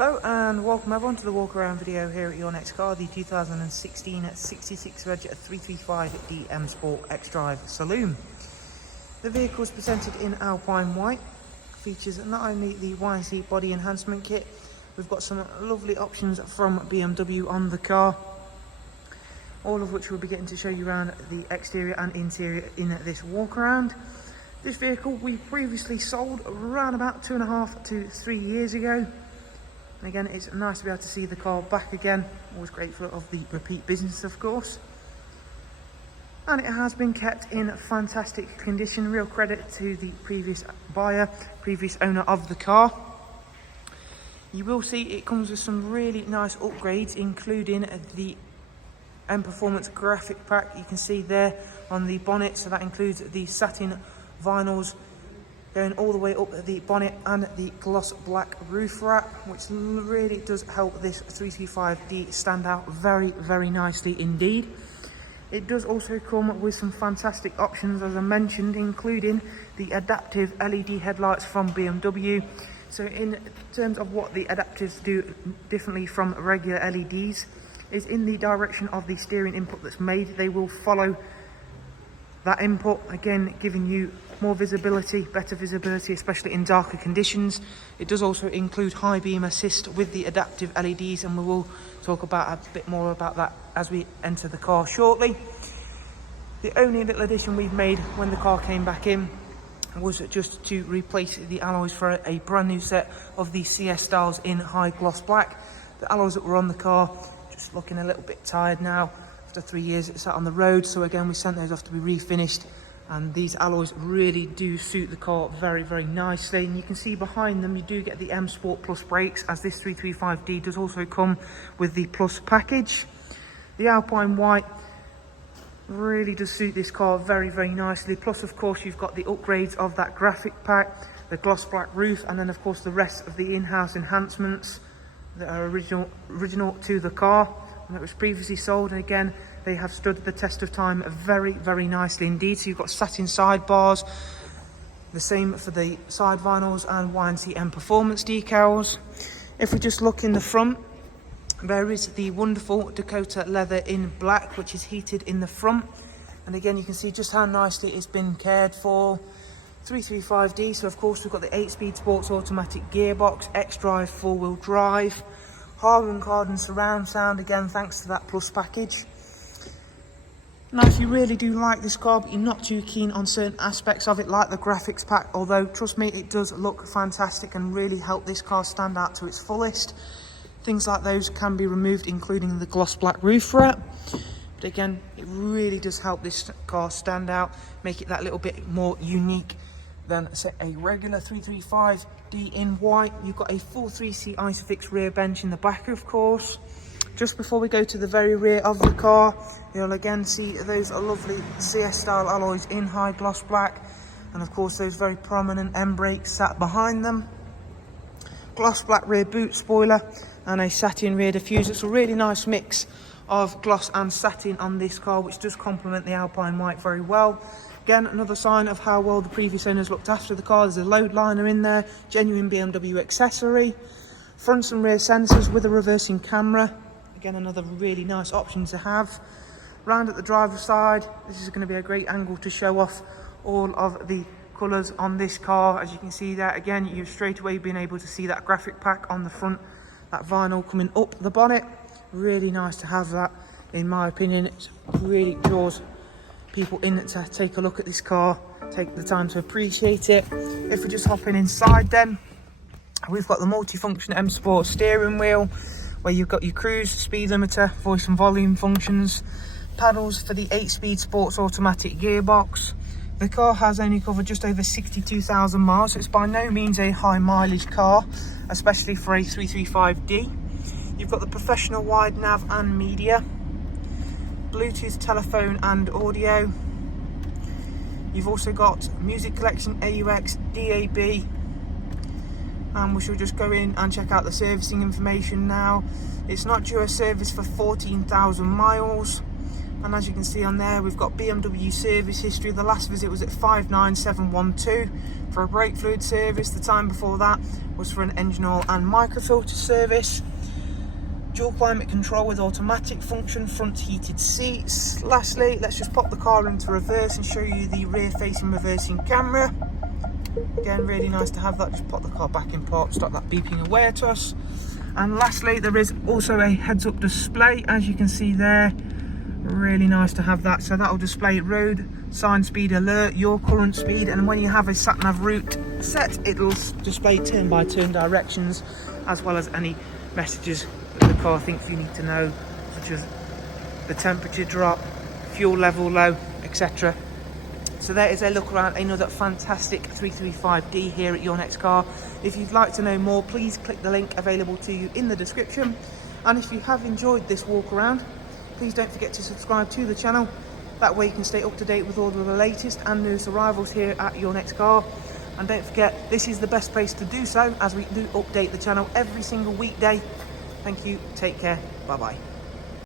Hello and welcome everyone to the walk around video here at your next car, the 2016 66 Reg 335 DM Sport X-Drive Saloon. The vehicle is presented in Alpine White, features not only the Y&C body enhancement kit, we've got some lovely options from BMW on the car, all of which we'll be getting to show you around the exterior and interior in this walk around. This vehicle we previously sold around about 2.5 to 3 years ago. And again, it's nice to be able to see the car back again. Always grateful of the repeat business, of course. And it has been kept in fantastic condition. Real credit to the previous buyer, previous owner of the car. You will see it comes with some really nice upgrades, including the M Performance graphic pack. You can see there on the bonnet, so that includes the satin vinyls going all the way up the bonnet and the gloss black roof wrap, which really does help this 335D stand out very nicely indeed. It does also come with some fantastic options, as I mentioned, including the adaptive LED headlights from BMW. So in terms of what the adaptives do differently from regular LEDs, is in the direction of the steering input that's made. They will follow that input, again giving you more visibility, better visibility, especially in darker conditions. It does also include high beam assist with the adaptive LEDs, and we will talk about a bit more about that as we enter the car shortly. The only little addition we've made when the car came back in was just to replace the alloys for a brand new set of the CS styles in high gloss black. The alloys that were on the car just looking a little bit tired now after 3 years it sat on the road, so again we sent those off to be refinished. And these alloys really do suit the car very nicely. And you can see behind them you do get the M Sport Plus brakes, as this 335D does also come with the Plus package. The Alpine White really does suit this car very nicely. Plus, of course, you've got the upgrades of that graphic pack, the gloss black roof, and then of course the rest of the in-house enhancements that are original to the car and that was previously sold. And again, they have stood the test of time very nicely indeed. So you've got satin sidebars, the same for the side vinyls and Y&C M Performance decals. If we just look in the front, there is the wonderful Dakota leather in black, which is heated in the front. And again, you can see just how nicely it's been cared for. 335D, so of course we've got the 8-speed sports automatic gearbox, X-Drive 4-wheel drive, Harman Kardon surround sound, again thanks to that Plus package. Now, if you really do like this car but you're not too keen on certain aspects of it, like the graphics pack, although trust me it does look fantastic and really help this car stand out to its fullest, things like those can be removed, including the gloss black roof wrap. But again, it really does help this car stand out, make it that little bit more unique than, say, a regular 335D in white. You've got a full 3-seat Isofix rear bench in the back, of course. Just before we go to the very rear of the car, you'll again see those lovely CS style alloys in high gloss black, and of course those very prominent M brakes sat behind them. Gloss black rear boot spoiler and a satin rear diffuser. It's a really nice mix of gloss and satin on this car, which does complement the Alpine White very well. Again, another sign of how well the previous owners looked after the car. There's a load liner in there, genuine BMW accessory, front and rear sensors with a reversing camera. Again, another really nice option to have. Round at the driver's side, this is going to be a great angle to show off all of the colours on this car. As you can see there, again, you've straight away been able to see that graphic pack on the front, that vinyl coming up the bonnet. Really nice to have that, in my opinion. It really draws people in to take a look at this car, take the time to appreciate it. If we're just hopping inside then, we've got the multifunction M Sport steering wheel, where you've got your cruise, speed limiter, voice and volume functions, paddles for the 8-speed sports automatic gearbox. The car has only covered just over 62,000 miles, so it's by no means a high mileage car, especially for a 335D. You've got the professional wide nav and media, Bluetooth, telephone and audio. You've also got music collection, AUX, DAB, and we shall just go in and check out the servicing information now. It's not due a service for 14,000 miles. And as you can see on there, we've got BMW service history. The last visit was at 59712 for a brake fluid service. The time before that was for an engine oil and microfilter service. Dual climate control with automatic function, front heated seats. Lastly, let's just pop the car into reverse and show you the rear facing reversing camera. Again, really nice to have that. Just pop the car back in park, stop that beeping away at us. And lastly, there is also a heads up display, as you can see there. Really nice to have that. So that will display road sign speed alert, your current speed, and when you have a sat nav route set, it will display turn by turn directions, as well as any messages that the car thinks you need to know, such as the temperature drop, fuel level low, etc. So there is a look around another fantastic 335D here at Your Next Car. If you'd like to know more, please click the link available to you in the description. And if you have enjoyed this walk around, please don't forget to subscribe to the channel. That way you can stay up to date with all of the latest and newest arrivals here at Your Next Car. And don't forget, this is the best place to do so, as we do update the channel every single weekday. Thank you, take care, bye bye.